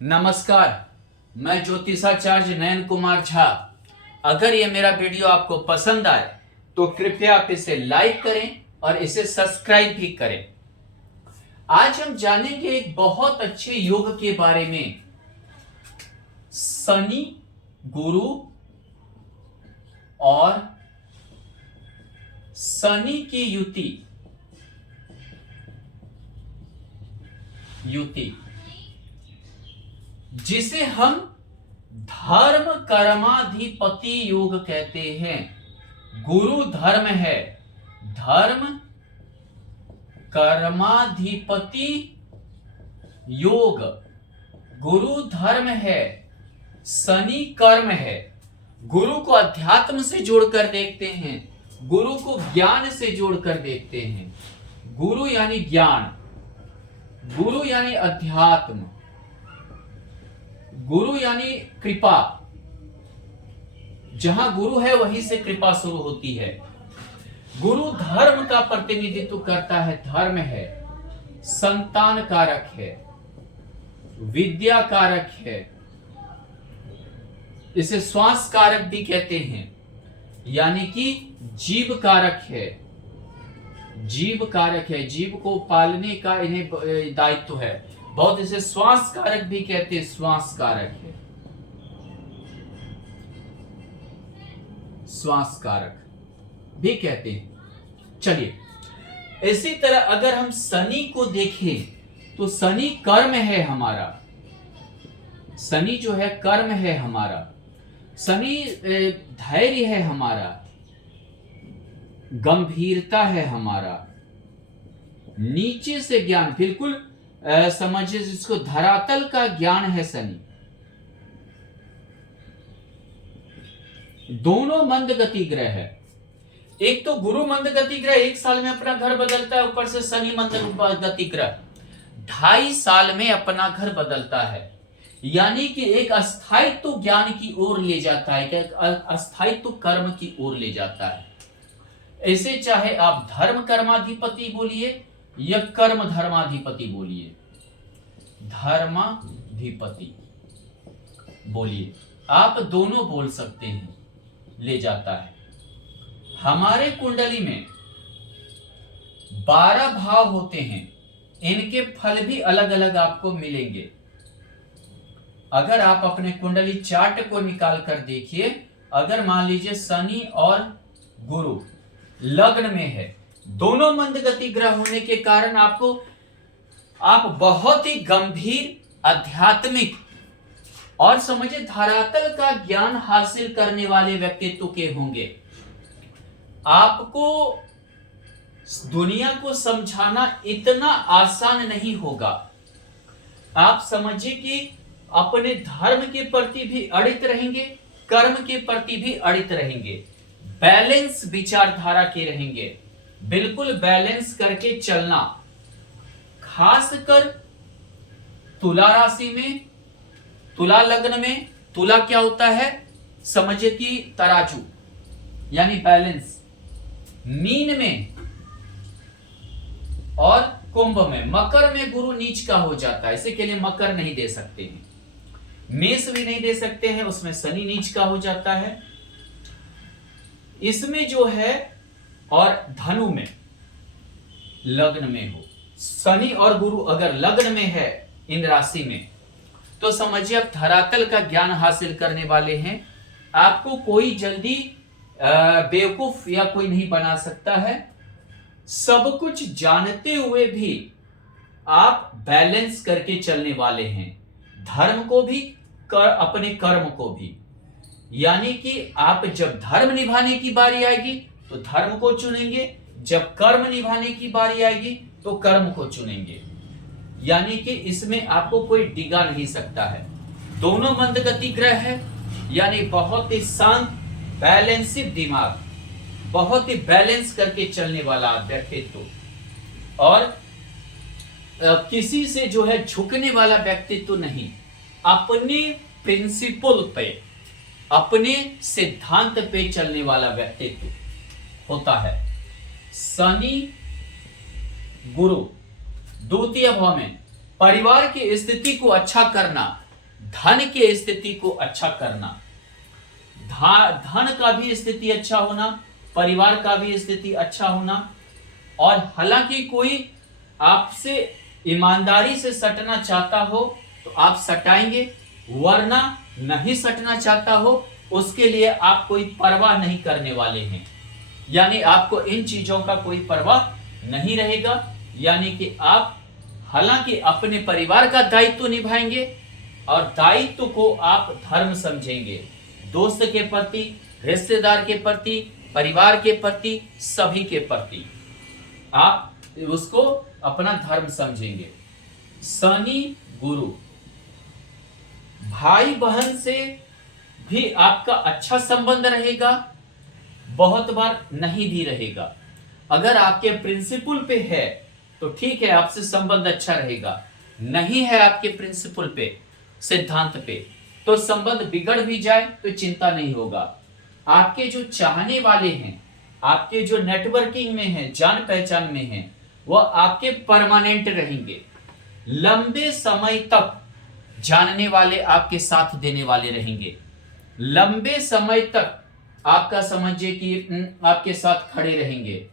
नमस्कार, मैं ज्योतिषाचार्य नयन कुमार झा। अगर ये मेरा वीडियो आपको पसंद आए तो कृपया आप इसे लाइक करें और इसे सब्सक्राइब भी करें। आज हम जानेंगे एक बहुत अच्छे योग के बारे में, शनि गुरु और शनि की युति जिसे हम धर्म कर्माधिपति योग कहते हैं। गुरु धर्म है, धर्म कर्माधिपति योग गुरु धर्म है, शनि कर्म है। गुरु को अध्यात्म से जोड़कर देखते हैं, गुरु को ज्ञान से जोड़कर देखते हैं। गुरु यानी ज्ञान, गुरु यानी अध्यात्म, गुरु यानी कृपा। जहां गुरु है वहीं से कृपा शुरू होती है। गुरु धर्म का प्रतिनिधित्व करता है, धर्म है, संतान कारक है, विद्या कारक है, इसे श्वास कारक भी कहते हैं, यानी कि जीव कारक है। जीव कारक है, जीव को पालने का इन्हें दायित्व है। बहुत इसे श्वास कारक भी कहते हैं, श्वास कारक है, श्वास कारक भी कहते हैं। चलिए, इसी तरह अगर हम शनि को देखें तो शनि कर्म है हमारा। शनि जो है कर्म है हमारा। शनि धैर्य है हमारा, गंभीरता है हमारा, नीचे से ज्ञान, बिल्कुल समझिए जिसको धरातल का ज्ञान है शनि। दोनों मंद गति ग्रह है। एक तो गुरु मंद गति ग्रह 1 साल में अपना घर बदलता है, ऊपर से शनि मंद गति ग्रह 2.5 साल में अपना घर बदलता है। यानी कि एक अस्थायित्व ज्ञान की ओर ले जाता है, एक अस्थायित्व कर्म की ओर ले जाता है। ऐसे चाहे आप धर्म कर्माधिपति बोलिए या कर्म धर्माधिपति बोलिए, धर्माधिपति बोलिए, आप दोनों बोल सकते हैं, ले जाता है। हमारे कुंडली में 12 भाव होते हैं, इनके फल भी अलग अलग आपको मिलेंगे। अगर आप अपने कुंडली चार्ट को निकाल कर देखिए, अगर मान लीजिए शनि और गुरु लग्न में है, दोनों मंद गति ग्रह होने के कारण आप बहुत ही गंभीर, आध्यात्मिक और समझिए धरातल का ज्ञान हासिल करने वाले व्यक्तित्व के होंगे। आपको दुनिया को समझाना इतना आसान नहीं होगा। आप समझिए कि अपने धर्म के प्रति भी अड़ित रहेंगे, कर्म के प्रति भी अड़ित रहेंगे, बैलेंस विचारधारा के रहेंगे, बिल्कुल बैलेंस करके चलना। खासकर तुला राशि में, तुला लग्न में, तुला क्या होता है समझिए कि तराजू यानी बैलेंस, मीन में और कुंभ में। मकर में गुरु नीच का हो जाता है, इसी के लिए मकर नहीं दे सकते हैं, मेष भी नहीं दे सकते हैं, उसमें शनि नीच का हो जाता है। इसमें जो है, और धनु में लग्न में हो, शनि और गुरु अगर लग्न में है इन राशि में, तो समझिए आप धरातल का ज्ञान हासिल करने वाले हैं। आपको कोई जल्दी बेवकूफ या कोई नहीं बना सकता है। सब कुछ जानते हुए भी आप बैलेंस करके चलने वाले हैं, धर्म को भी अपने कर्म को भी। यानी कि आप जब धर्म निभाने की बारी आएगी तो धर्म को चुनेंगे, जब कर्म निभाने की बारी आएगी तो कर्म को चुनेंगे। यानी कि इसमें आपको कोई डिगा नहीं सकता है। दोनों मंद गति ग्रह है, यानी बहुत ही शांत, बैलेंसिव दिमाग, बहुत ही बैलेंस करके चलने वाला व्यक्तित्व, और किसी से जो है झुकने वाला व्यक्तित्व नहीं, अपने प्रिंसिपल पे, अपने सिद्धांत पे चलने वाला व्यक्तित्व होता है। शनि गुरु द्वितीय भाव में परिवार की स्थिति को अच्छा करना, धन की स्थिति को अच्छा करना, धन का भी स्थिति अच्छा होना, परिवार का भी स्थिति अच्छा होना। और हालांकि कोई आपसे ईमानदारी से सटना चाहता हो तो आप सटाएंगे, वरना नहीं सटना चाहता हो उसके लिए आप कोई परवाह नहीं करने वाले हैं। यानी आपको इन चीजों का कोई परवाह नहीं रहेगा। यानी कि आप हालांकि अपने परिवार का दायित्व निभाएंगे और दायित्व को आप धर्म समझेंगे, दोस्त के प्रति, रिश्तेदार के प्रति, परिवार के प्रति, सभी के प्रति आप उसको अपना धर्म समझेंगे। शनि गुरु, भाई बहन से भी आपका अच्छा संबंध रहेगा, बहुत बार नहीं भी रहेगा। अगर आपके प्रिंसिपल पे है तो ठीक है, आपसे संबंध अच्छा रहेगा। नहीं है आपके प्रिंसिपल पे, सिद्धांत पे, तो संबंध बिगड़ भी जाए तो चिंता नहीं होगा। आपके जो चाहने वाले हैं, आपके जो नेटवर्किंग में है, जान पहचान में है, वह आपके परमानेंट रहेंगे। लंबे समय तक जानने वाले आपके साथ देने वाले रहेंगे। लंबे समय तक आपका समझिए कि आपके साथ खड़े रहेंगे।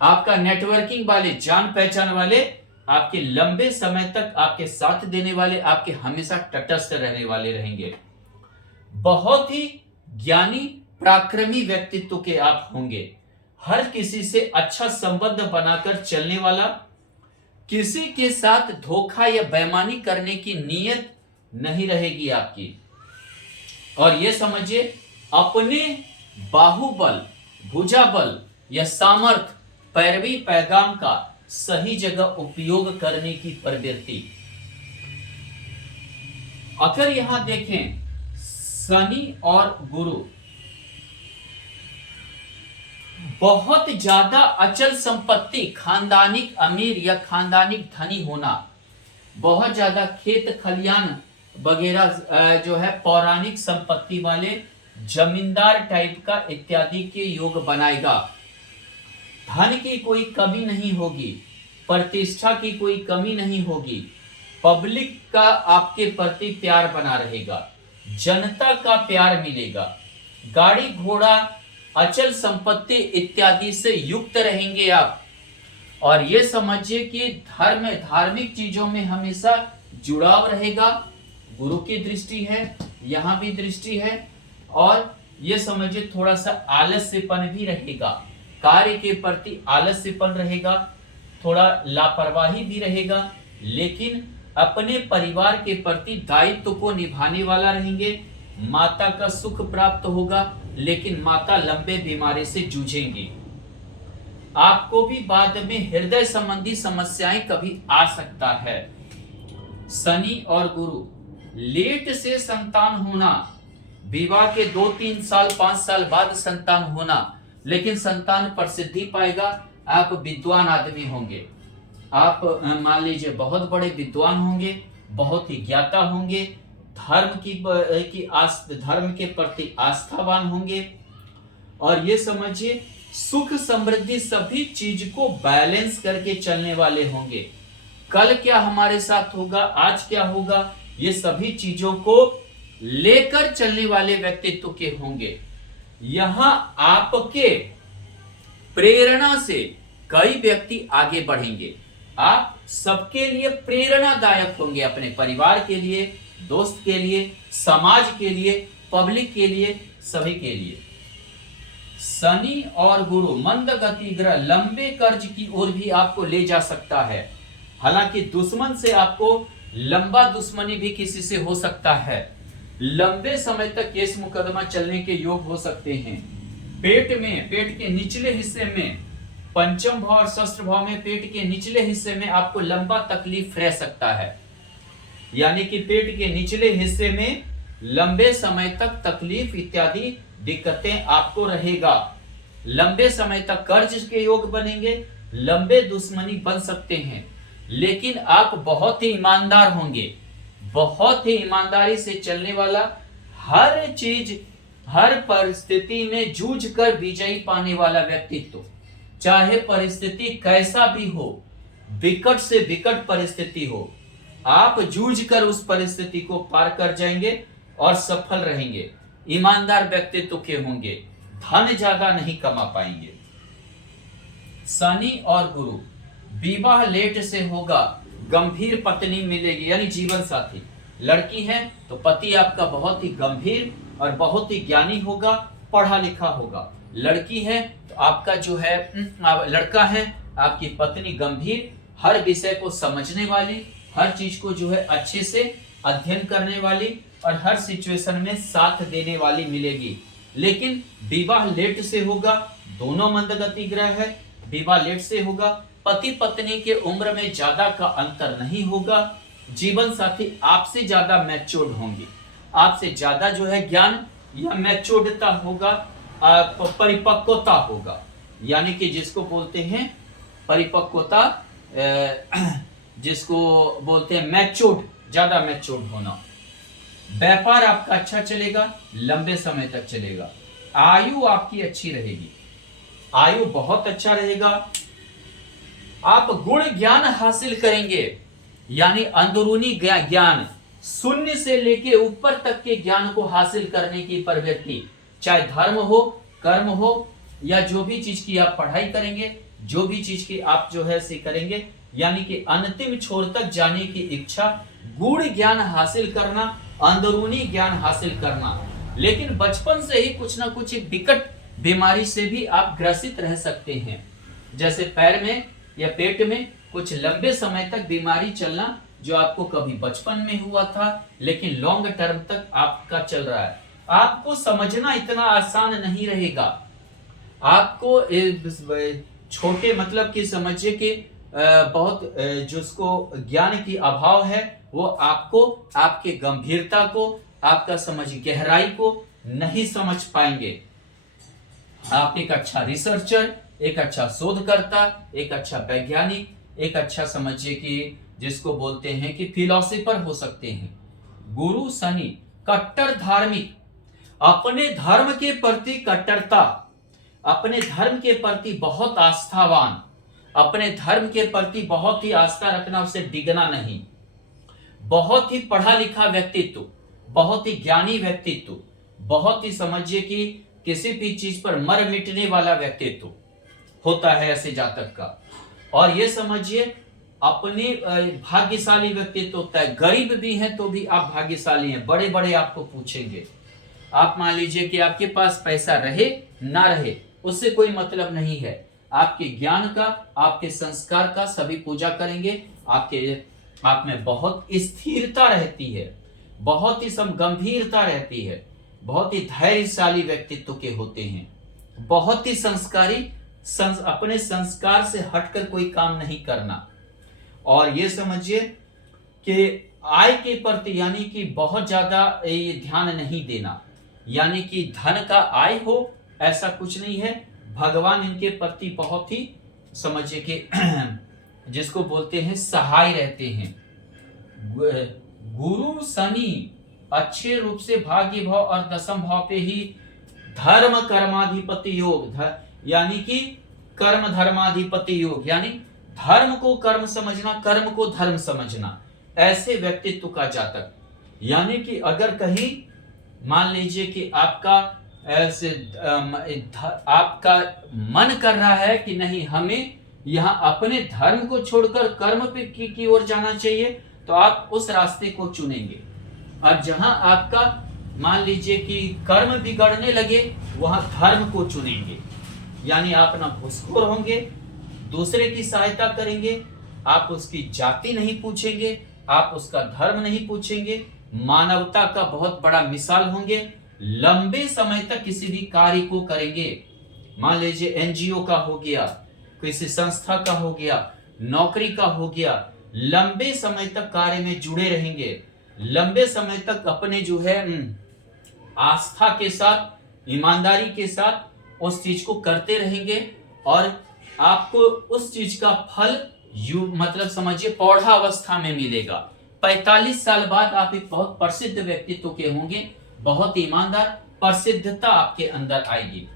आपका नेटवर्किंग वाले, जान पहचान वाले आपके लंबे समय तक आपके साथ देने वाले, आपके हमेशा तटस्थ रहने वाले रहेंगे। बहुत ही ज्ञानी, पराक्रमी व्यक्तित्व के आप होंगे। हर किसी से अच्छा संबंध बनाकर चलने वाला, किसी के साथ धोखा या बेईमानी करने की नीयत नहीं रहेगी आपकी। और यह समझिए, अपने बाहुबल, भुजाबल या सामर्थ, पैरवी, पैगाम का सही जगह उपयोग करने की प्रवृत्ति। अगर यहां देखें, शनि और गुरु बहुत ज्यादा अचल संपत्ति, खानदानिक अमीर या खानदानिक धनी होना, बहुत ज्यादा खेत खलियान वगैरह जो है पौराणिक संपत्ति वाले जमींदार टाइप का इत्यादि के योग बनाएगा। धन की कोई कमी नहीं होगी, प्रतिष्ठा की कोई कमी नहीं होगी, पब्लिक का आपके प्रति प्यार बना रहेगा, जनता का प्यार मिलेगा, गाड़ी घोड़ा, अचल संपत्ति इत्यादि से युक्त रहेंगे आप। और ये समझिए कि धार्मिक चीजों में हमेशा जुड़ाव रहेगा। गुरु की दृष्टि है, यहां भी दृष्टि है। और ये समझिए थोड़ा सा आलस्यपन भी रहेगा, कार्य के प्रति आलस्यपन रहेगा, थोड़ा लापरवाही भी रहेगा, लेकिन अपने परिवार के प्रति दायित्व को निभाने वाला रहेंगे। माता का सुख प्राप्त होगा, लेकिन माता लंबे बीमारी से जूझेंगी। आपको भी बाद में हृदय संबंधी समस्याएं कभी आ सकता है। शनि और गुरु, लेट से संतान होना, विवाह के 2-3 साल 5 साल बाद संतान होना, लेकिन संतान प्रसिद्धि पाएगा। आप विद्वान आदमी होंगे, आप मान लीजिए बहुत बड़े विद्वान होंगे, बहुत ही ज्ञाता होंगे, धर्म के प्रति आस्थावान होंगे। और ये समझिए सुख समृद्धि सभी चीज को बैलेंस करके चलने वाले होंगे। कल क्या हमारे साथ होगा, आज क्या होगा, ये सभी चीजों को लेकर चलने वाले व्यक्तित्व के होंगे। यहां आपके प्रेरणा से कई व्यक्ति आगे बढ़ेंगे। आप सबके लिए प्रेरणादायक होंगे, अपने परिवार के लिए, दोस्त के लिए, समाज के लिए, पब्लिक के लिए, सभी के लिए। शनि और गुरु मंद गति ग्रह लंबे कर्ज की ओर भी आपको ले जा सकता है। हालांकि दुश्मन से आपको लंबा दुश्मनी भी किसी से हो सकता है। लंबे समय तक केस मुकदमा चलने के योग हो सकते हैं। पेट के निचले हिस्से में, पंचम भाव और षष्ठ भाव में पेट के निचले हिस्से में आपको लंबा तकलीफ रह सकता है। यानी कि पेट के निचले हिस्से में लंबे समय तक तकलीफ इत्यादि दिक्कतें आपको रहेगा। लंबे समय तक कर्ज के योग बनेंगे, लंबे दुश्मनी बन सकते हैं, लेकिन आप बहुत ही ईमानदार होंगे, बहुत ही ईमानदारी से चलने वाला, हर चीज हर परिस्थिति में जूझ कर विजयी पाने वाला व्यक्तित्व। चाहे परिस्थिति कैसा भी हो, विकट से विकट परिस्थिति हो, आप जूझ कर उस परिस्थिति को पार कर जाएंगे और सफल रहेंगे, ईमानदार व्यक्तित्व के होंगे, धन ज्यादा नहीं कमा पाएंगे। शनि और गुरु, विवाह लेट से होगा, गंभीर पत्नी मिलेगी यानी जीवन साथी। लड़की है तो पति आपका बहुत ही गंभीर और बहुत ही ज्ञानी होगा, पढ़ा लिखा होगा। लड़की है तो आपका जो है लड़का है, आपकी पत्नी गंभीर, हर विषय को समझने वाली, हर चीज को जो है अच्छे से अध्ययन करने वाली और हर सिचुएशन में साथ देने वाली मिलेगी। लेकिन विवाह लेट से होगा, दोनों मंदगति ग्रह है, विवाह लेट से होगा। पति पत्नी के उम्र में ज्यादा का अंतर नहीं होगा। जीवन साथी आपसे ज्यादा मैच्योर्ड होंगे, आपसे ज्यादा जो है ज्ञान या मैच्योर्डता होगा, परिपक्वता होगा, यानी कि जिसको बोलते हैं परिपक्वता, जिसको बोलते हैं मैच्योर्ड, ज्यादा मैच्योर्ड होना। व्यापार आपका अच्छा चलेगा, लंबे समय तक चलेगा। आयु आपकी अच्छी रहेगी, आयु बहुत अच्छा रहेगा। आप गुण ज्ञान हासिल करेंगे, यानी अंदरूनी ज्ञान, शून्य से लेके ऊपर तक के ज्ञान को हासिल करने की प्रवृत्ति, चाहे धर्म हो, कर्म हो, या जो भी चीज की आप पढ़ाई करेंगे, जो भी चीज की आप जो है से करेंगे, यानी कि अंतिम छोर तक जाने की इच्छा, गूढ़ ज्ञान हासिल करना, अंदरूनी ज्ञान हासिल करना। लेकिन बचपन से ही कुछ ना कुछ एक विकट बीमारी से भी आप ग्रसित रह सकते हैं, जैसे पैर में या पेट में कुछ लंबे समय तक बीमारी चलना, जो आपको कभी बचपन में हुआ था लेकिन लॉन्ग टर्म तक आपका चल रहा है। आपको समझना इतना आसान नहीं रहेगा। आपको छोटे मतलब कि समझिए कि बहुत जिसको ज्ञान की अभाव है, वो आपको आपके गंभीरता को, आपका समझ गहराई को नहीं समझ पाएंगे। आप एक अच्छा रिसर्चर, एक अच्छा शोधकर्ता, एक अच्छा वैज्ञानिक, एक अच्छा समझिए कि जिसको बोलते हैं कि फिलोसोफर हो सकते हैं। गुरु शनि कट्टर धार्मिक, अपने धर्म के प्रति कट्टरता, अपने धर्म के प्रति बहुत आस्थावान, अपने धर्म के प्रति बहुत ही आस्था रखना, उसे डिगना नहीं। बहुत ही पढ़ा लिखा व्यक्तित्व, बहुत ही ज्ञानी व्यक्तित्व, बहुत ही समझिए कि किसी भी चीज पर मर मिटने वाला व्यक्तित्व होता है ऐसे जातक का। और ये समझिए अपने भाग्यशाली व्यक्तित्व होता है। गरीब भी हैं तो भी आप भाग्यशाली हैं। बड़े बड़े आपको पूछेंगे। आप मान लीजिए कि आपके पास पैसा रहे ना रहे, उससे कोई मतलब नहीं है। आपके ज्ञान का, आपके संस्कार का सभी पूजा करेंगे। आप में बहुत स्थिरता रहती है, बहुत ही गंभीरता रहती है, बहुत ही धैर्यशाली व्यक्तित्व के होते हैं, बहुत ही संस्कारी, अपने संस्कार से हटकर कोई काम नहीं करना। और ये समझिए कि आय के प्रति यानी कि बहुत ज्यादा ये ध्यान नहीं देना, यानी कि धन का आय हो ऐसा कुछ नहीं है। भगवान इनके प्रति बहुत ही समझिए कि जिसको बोलते हैं सहाय रहते हैं। गुरु शनि अच्छे रूप से भाग्य भाव और दशम भाव पे ही धर्म कर्माधिपति योग, यानी कि कर्म धर्माधिपति योग, यानी धर्म को कर्म समझना, कर्म को धर्म समझना, ऐसे व्यक्तित्व का जातक। यानी कि अगर कहीं मान लीजिए कि आपका ऐसे आपका मन कर रहा है कि नहीं हमें यहाँ अपने धर्म को छोड़कर कर्म पे की ओर जाना चाहिए, तो आप उस रास्ते को चुनेंगे। और जहां आपका मान लीजिए कि कर्म बिगड़ने लगे, वहां धर्म को चुनेंगे। यानी आप ना घूसखोर होंगे, दूसरे की सहायता करेंगे, आप उसकी जाति नहीं पूछेंगे, आप उसका धर्म नहीं पूछेंगे, मानवता का बहुत बड़ा मिसाल होंगे, लंबे समय तक किसी भी कार्य को करेंगे। मान लीजिए एनजीओ का हो गया, किसी संस्था का हो गया, नौकरी का हो गया, लंबे समय तक कार्य में जुड़े रहेंगे, लंबे समय तक अपने जो है आस्था के साथ, ईमानदारी के साथ उस चीज को करते रहेंगे। और आपको उस चीज का फल मतलब समझिए पौधावस्था में मिलेगा। 45 साल बाद आप एक बहुत प्रसिद्ध व्यक्तित्व के होंगे, बहुत ईमानदार, प्रसिद्धता आपके अंदर आएगी,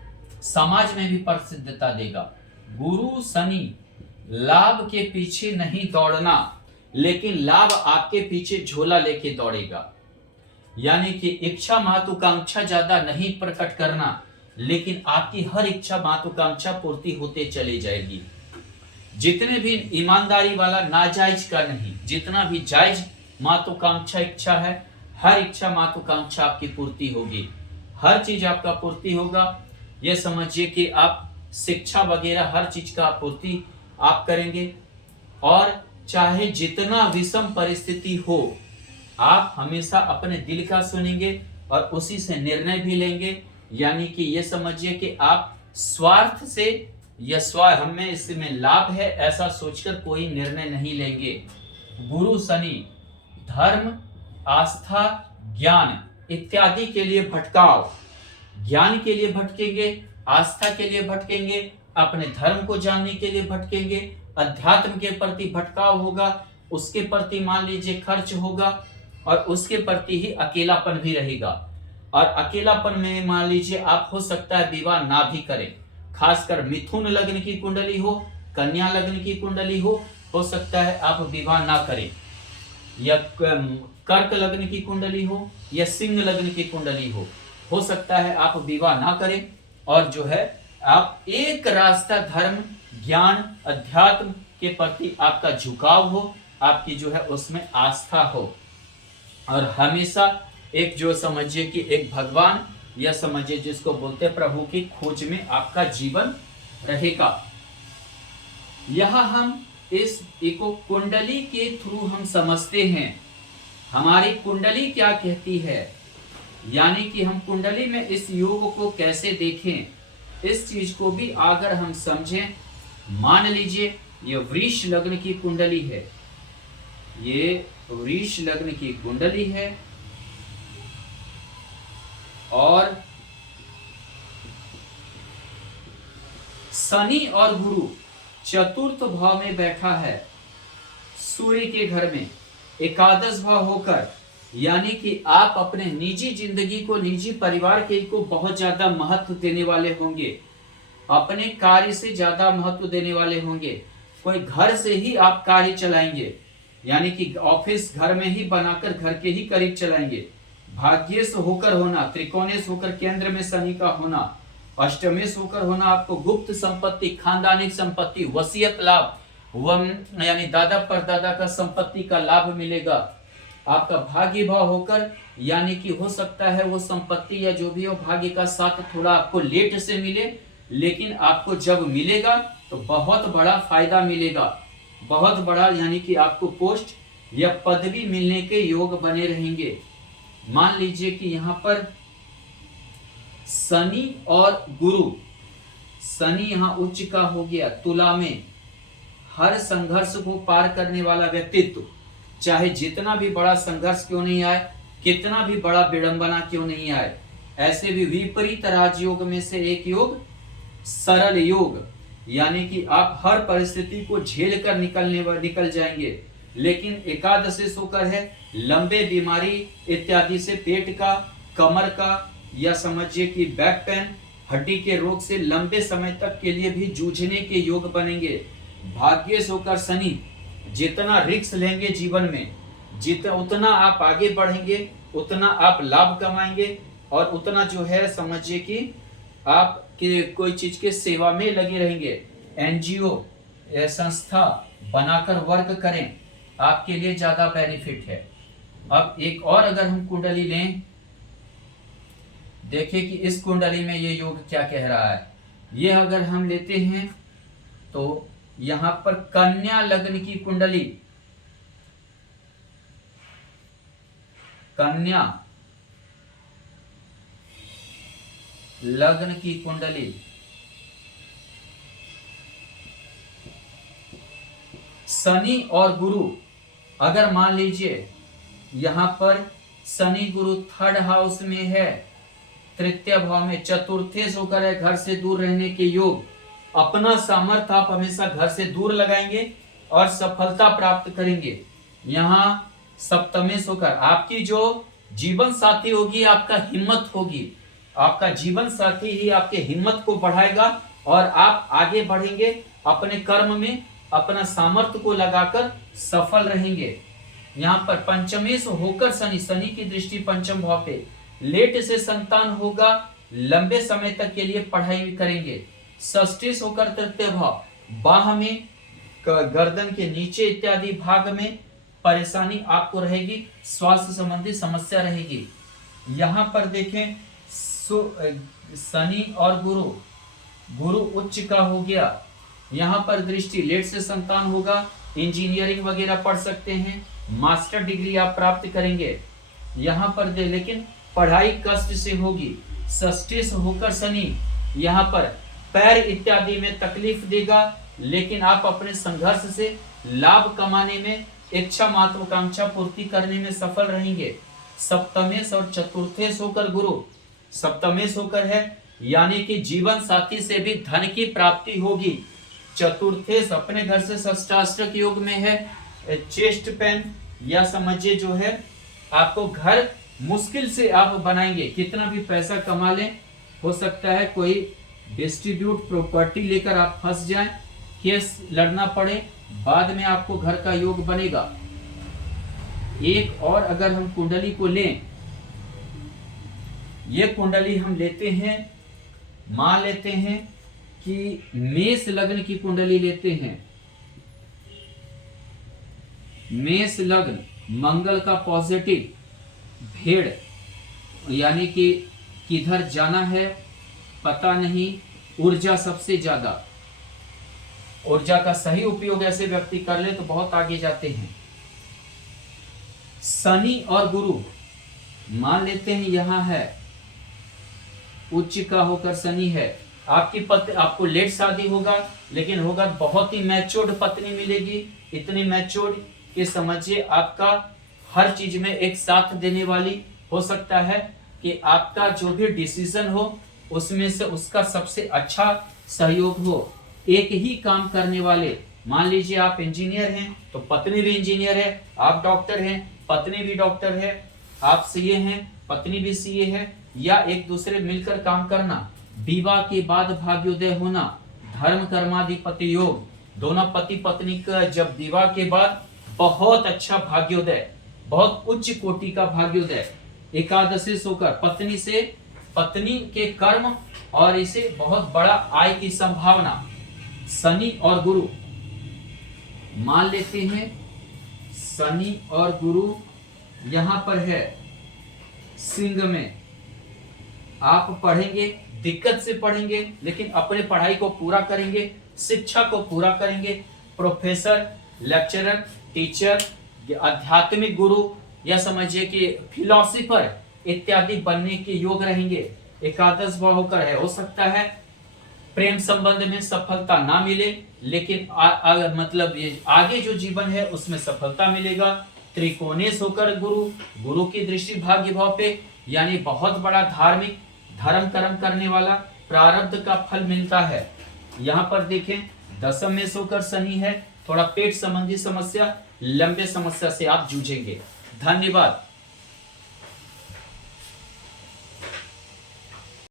समाज में भी प्रसिद्धता देगा। गुरु शनि लाभ के पीछे नहीं दौड़ना, लेकिन लाभ आपके पीछे झोला लेके दौड़ेगा। यानी कि इच्छा महत्वाकांक्षा ज्यादा नहीं प्रकट करना, लेकिन आपकी हर इच्छा महत्वाकांक्षा पूर्ति होते चली जाएगी। जितने भी ईमानदारी वाला नाजायज का नहीं, जितना भी जायज महत्वाकांक्षा इच्छा है, हर इच्छा महत्वाकांक्षा आपकी पूर्ति होगी, हर चीज आपका पूर्ति होगा। ये समझिए कि आप शिक्षा वगैरह हर चीज का पूर्ति आप करेंगे। और चाहे जितना विषम परिस्थिति हो, आप हमेशा अपने दिल का सुनेंगे और उसी से निर्णय भी लेंगे। यानी कि ये समझिए कि आप स्वार्थ से या हमें इसमें लाभ है ऐसा सोचकर कोई निर्णय नहीं लेंगे। गुरु शनि धर्म, आस्था, ज्ञान इत्यादि के लिए भटकाव, ज्ञान के लिए भटकेंगे, आस्था के लिए भटकेंगे, अपने धर्म को जानने के लिए भटकेंगे, अध्यात्म के प्रति भटकाव होगा, उसके प्रति मान लीजिए खर्च होगा, और उसके प्रति ही अकेलापन भी रहेगा। और अकेलापन में मान लीजिए आप हो सकता है विवाह ना भी करें, खासकर मिथुन लग्न की कुंडली हो, कन्या लग्न की कुंडली हो सकता है आप विवाह ना करें, या कर्क लग्न की कुंडली हो या सिंह लग्न की कुंडली हो सकता है आप विवाह ना करें। और जो है आप एक रास्ता धर्म, ज्ञान, अध्यात्म के प्रति आपका झुकाव हो, आपकी जो है उसमें आस्था हो, और हमेशा एक जो समझिए कि एक भगवान या समझिए जिसको बोलते हैं प्रभु की खोज में आपका जीवन रहेगा। यह हम इस एको कुंडली के थ्रू हम समझते हैं, हमारी कुंडली क्या कहती है, यानी कि हम कुंडली में इस योग को कैसे देखें, इस चीज को भी अगर हम समझें। मान लीजिए ये वृष लग्न की कुंडली है, ये वृष लग्न की कुंडली है, और शनि और गुरु चतुर्थ भाव में बैठा है, सूर्य के घर में एकादश भाव होकर, यानी कि आप अपने निजी जिंदगी को, निजी परिवार के को बहुत ज्यादा महत्व देने वाले होंगे, अपने कार्य से ज्यादा महत्व देने वाले होंगे। कोई घर से ही आप कार्य चलाएंगे, यानी कि ऑफिस घर में ही बनाकर घर के ही करीब चलाएंगे। भाग्येश होकर होना, त्रिकोणेश होकर केंद्र में शनि का होना, अष्टमेश होकर होना आपको गुप्त संपत्ति, खानदानी संपत्ति, वसीयत लाभ, यानी दादा परदादा का संपत्ति का लाभ मिलेगा। आपका भाग्य भाव होकर, यानी कि हो सकता है वो संपत्ति या जो भी हो भाग्य का साथ थोड़ा आपको लेट से मिले, लेकिन आपको जब मिलेगा तो बहुत बड़ा फायदा मिलेगा, बहुत बड़ा, यानी कि आपको पोस्ट या पदवी मिलने के योग बने रहेंगे। मान लीजिए कि यहाँ पर शनि और गुरु, शनि यहाँ उच्च का हो गया तुला में, हर संघर्ष को पार करने वाला व्यक्तित्व, चाहे जितना भी बड़ा संघर्ष क्यों नहीं आए, कितना भी बड़ा विडंबना क्यों नहीं आए, ऐसे भी विपरीत राजयोग में से एक योग सरल योग, यानी कि आप हर परिस्थिति को झेल कर निकल जाएंगे। लेकिन एकादशेश होकर है लंबे बीमारी इत्यादि से, पेट का, कमर का, या समझिए कि बैक पेन, हड्डी के रोग से लंबे समय तक के लिए भी जूझने के योग बनेंगे। भाग्येश होकर शनि, जितना रिस्क लेंगे जीवन में, उतना आप आगे बढ़ेंगे, उतना आप लाभ कमाएंगे, और उतना जो है समझिए कि आप कोई चीज के सेवा में लगे रहेंगे। एनजीओ या संस्था बनाकर वर्क करें, आपके लिए ज्यादा बेनिफिट है। अब एक और अगर हम कुंडली लें, देखिए कि इस कुंडली में ये योग क्या कह रहा है। ये अगर हम लेते हैं तो यहां पर कन्या लग्न की कुंडली, कन्या लग्न की कुंडली, शनि और गुरु, अगर मान लीजिए यहां पर शनि गुरु थर्ड हाउस में है, तृतीय भाव में, चतुर्थेश होकर है घर से दूर रहने के योग, अपना सामर्थ्य आप हमेशा घर से दूर लगाएंगे और सफलता प्राप्त करेंगे। यहाँ सप्तमेश होकर आपकी जो जीवन साथी होगी, आपका हिम्मत होगी, आपका जीवन साथी ही आपके हिम्मत को बढ़ाएगा और आप आगे बढ़ेंगे अपने कर्म में, अपना सामर्थ्य को लगाकर सफल रहेंगे। यहाँ पर पंचमेश होकर शनि, शनि की दृष्टि पंचम भाव पे, लेट से संतान होगा, लंबे समय तक के लिए पढ़ाई करेंगे। षष्ठेश होकर तृतीय भाव, बाह में, गर्दन के नीचे इत्यादि भाग में परेशानी आपको रहेगी, स्वास्थ्य संबंधी समस्या रहेगी। यहाँ पर देखें शनि और गुरु, गुरु उच्च का हो गया, यहाँ पर दृष्टि, लेट से संतान होगा, इंजीनियरिंग वगैरह पढ़ सकते हैं, मास्टर डिग्री आप प्राप्त करेंगे। यहाँ पर दे, लेकिन पढ़ाई कष्ट से होगी। षष्ठेश होकर शनि यहाँ पर पैर इत्यादि में तकलीफ देगा, लेकिन आप अपने संघर्ष से लाभ कमाने में, इच्छा महत्वाकांक्षा पूर्ति करने में सफल रहेंगे। सप्तमेश और चतुर्थेश होकर गुरु, सप्तमेश होकर है यानी कि जीवन साथी से भी धन की प्राप्ति होगी। चतुर्थेश अपने घर से षष्ठाष्टक योग में है, चेस्ट पेन या समझिए जो है आपको घर मुश्किल से आप बनाएंगे, कितना भी पैसा कमा लें, हो सकता है कोई डिस्ट्रीब्यूट प्रॉपर्टी लेकर आप फंस जाएं, केस लड़ना पड़े, बाद में आपको घर का योग बनेगा। एक और अगर हम कुंडली को लें, ये कुंडली हम लेते हैं, मान लेते हैं कि मेष लग्न की कुंडली लेते हैं, मेष लग्न, मंगल का पॉजिटिव, भेड़ यानी कि किधर जाना है पता नहीं, ऊर्जा सबसे ज्यादा, ऊर्जा का सही उपयोग ऐसे व्यक्ति कर ले तो बहुत आगे जाते हैं। शनि और गुरु मान लेते हैं यहां है, उच्च का होकर शनि है, आपकी पत्नी, आपको लेट शादी होगा, लेकिन होगा बहुत ही मैच्योर्ड पत्नी मिलेगी, इतनी मैच्योर्ड कि समझिए आपका हर चीज में एक साथ देने वाली, हो सकता है कि आपका जो भी डिसीजन हो उसमें से उसका सबसे अच्छा सहयोग हो। एक ही काम करने वाले, मान लीजिए आप इंजीनियर हैं तो पत्नी भी इंजीनियर है, आप डॉक्टर हैं पत्नी भी डॉक्टर है, आप सीए हैं पत्नी भी सीए है, या एक दूसरे मिलकर काम करना, विवाह के बाद भाग्योदय होना, धर्म कर्माधिपति योग, दोनों पति पत्नी का जब विवाह के बाद बहुत अच्छा भाग्योदय, बहुत उच्च कोटि का भाग्योदय। एकादशी होकर पत्नी से, पत्नी के कर्म और इसे बहुत बड़ा आय की संभावना। शनि और गुरु मान लेते हैं, शनि और गुरु यहां पर है सिंह में, आप पढ़ेंगे, दिक्कत से पढ़ेंगे, लेकिन अपने पढ़ाई को पूरा करेंगे, शिक्षा को पूरा करेंगे, प्रोफेसर, लेक्चरर, टीचर, आध्यात्मिक गुरु या समझिए कि फिलोसोफर इत्यादि बनने के योग रहेंगे। एकादश भाव होकर है, हो सकता है प्रेम संबंध में सफलता ना मिले, लेकिन मतलब ये आगे जो जीवन है उसमें सफलता मिलेगा। त्रिकोणेश होकर गुरु, गुरु की दृष्टि भाग्य भाव पे, यानी बहुत बड़ा धार्मिक, धर्म कर्म करने वाला, प्रारब्ध का फल मिलता है। यहाँ पर देखें दशम में होकर शनि है, थोड़ा पेट संबंधी समस्या, लंबे समस्या से आप जूझेंगे। धन्यवाद।